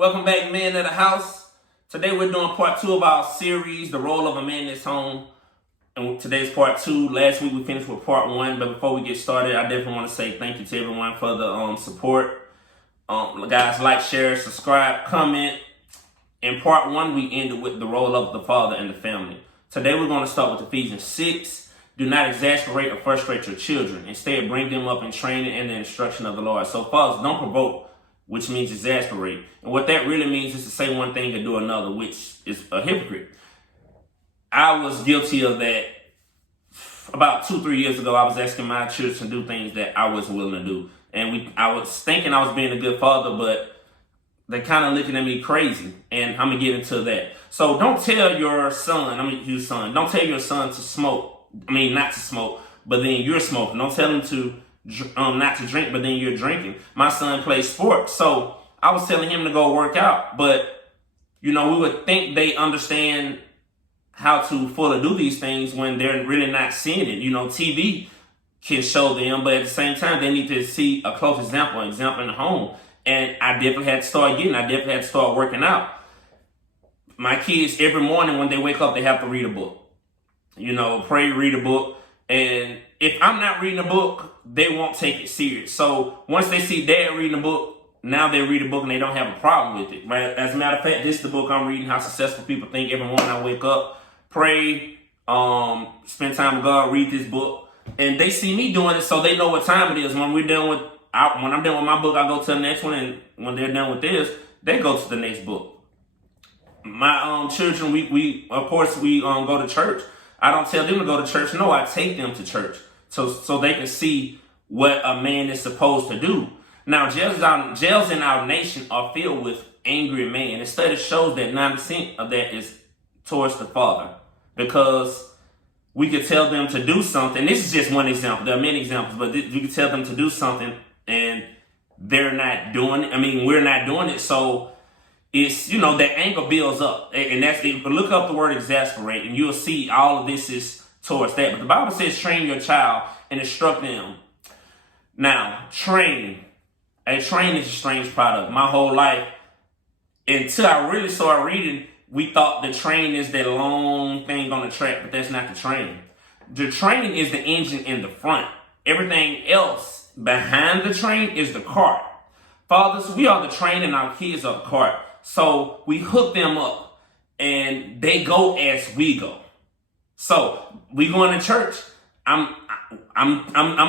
Welcome back, men of the house. Today we're doing part 2 of our series, The Role of a Man in His Home. And today's part 2. Last week we finished with part 1, but before we get started, I definitely want to say thank you to everyone for the support. Guys, like, share, subscribe, comment. In part 1, we ended with the role of the father in the family. Today we're going to start with Ephesians 6. Do not exasperate or frustrate your children. Instead, bring them up in training and the instruction of the Lord. So fathers, don't provoke, which means exasperate. And what that really means is to say one thing and do another, which is a hypocrite. I was guilty of that. About 2-3 years ago, I was asking my children to do things that I wasn't willing to do. And I was thinking I was being a good father, but they kind of looking at me crazy. And I'm going to get into that. So don't tell your son, don't tell your son to smoke. Not to smoke, but then you're smoking. Don't tell him to not to drink, but then you're drinking. My son plays sports, so I was telling him to go work out. But, we would think they understand how to fully do these things when they're really not seeing it. TV can show them, but at the same time, they need to see a close example in the home. And I definitely had to start working out. My kids, every morning when they wake up, they have to read a book. Pray, read a book. And if I'm not reading a book, they won't take it serious. So once they see dad reading a book, now they read a book and they don't have a problem with it. Right? As a matter of fact, this is the book I'm reading, How Successful People Think. Every morning I wake up, pray, spend time with God, read this book. And they see me doing it, so they know what time it is. When I'm done with my book, I go to the next one. And when they're done with this, they go to the next book. My children, we of course go to church. I don't tell them to go to church. No, I take them to church so they can see what a man is supposed to do. Now, jails in our nation are filled with angry men. The study shows that 9% of that is towards the father, because we could tell them to do something. This is just one example. There are many examples, but we could tell them to do something and they're not doing it. We're not doing it. So it's, that anger builds up. And that's, if you look up the word exasperate, and you'll see all of this is towards that. But the Bible says train your child and instruct them. Now, train is a strange product. My whole life, until I really started reading, we thought the train is that long thing on the track, but that's not the train. The train is the engine in the front. Everything else behind the train is the cart. Fathers, we are the train and our kids are the cart. So we hook them up and they go as we go. So we going to church. I'm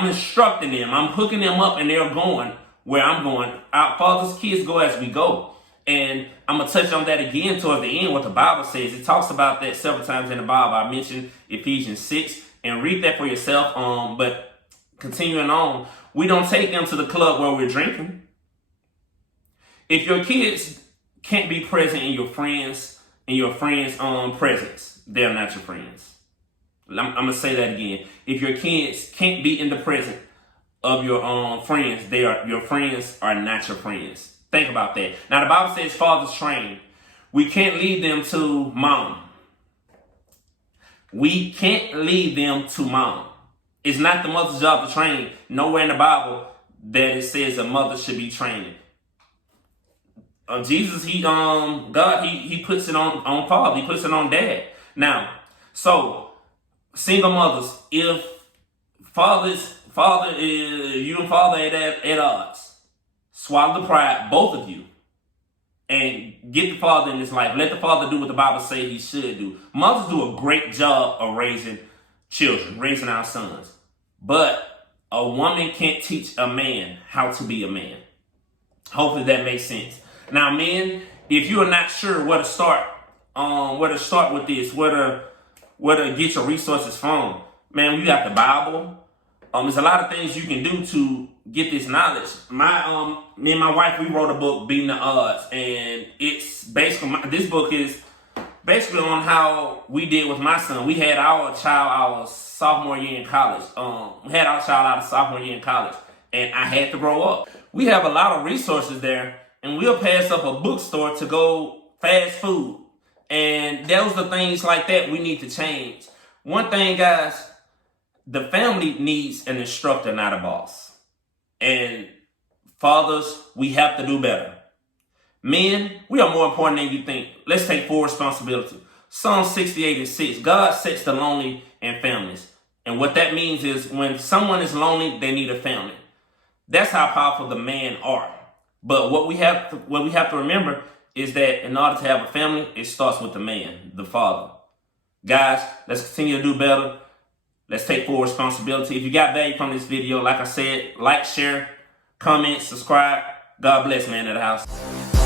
instructing them. I'm hooking them up and they're going where I'm going. Our fathers, kids go as we go. And I'm going to touch on that again towards the end, what the Bible says. It talks about that several times in the Bible. I mentioned Ephesians 6, and read that for yourself. But continuing on, we don't take them to the club where we're drinking. If your kids can't be present in your friends' presence, they're not your friends. I'm going to say that again. If your kids can't be in the presence of your friends, your friends are not your friends. Think about that. Now, the Bible says fathers train. We can't leave them to mom. We can't leave them to mom. It's not the mother's job to train. Nowhere in the Bible that it says a mother should be training. Jesus, God, he puts it on father. He puts it on dad. Now, so single mothers, if you and father at odds, swallow the pride, both of you, and get the father in his life. Let the father do what the Bible says he should do. Mothers do a great job of raising children, raising our sons. But a woman can't teach a man how to be a man. Hopefully that makes sense. Now, men, if you are not sure where to start with this, where to get your resources from, man, you got the Bible. There's a lot of things you can do to get this knowledge. Me and my wife, we wrote a book, Beating the Odds, and it's basically, this book is basically on how we did with my son. We had our child our sophomore year in college. And I had to grow up. We have a lot of resources there, and we'll pass up a bookstore to go fast food. And those are things like that we need to change. One thing, guys, the family needs an instructor, not a boss. And fathers, we have to do better. Men, we are more important than you think. Let's take full responsibility. Psalm 68:6. God sets the lonely in families. And what that means is when someone is lonely, they need a family. That's how powerful the men are. But what we have to remember is that in order to have a family, it starts with the man, the father. Guys, let's continue to do better. Let's take full responsibility. If you got value from this video, like I said, like, share, comment, subscribe. God bless, man of the house.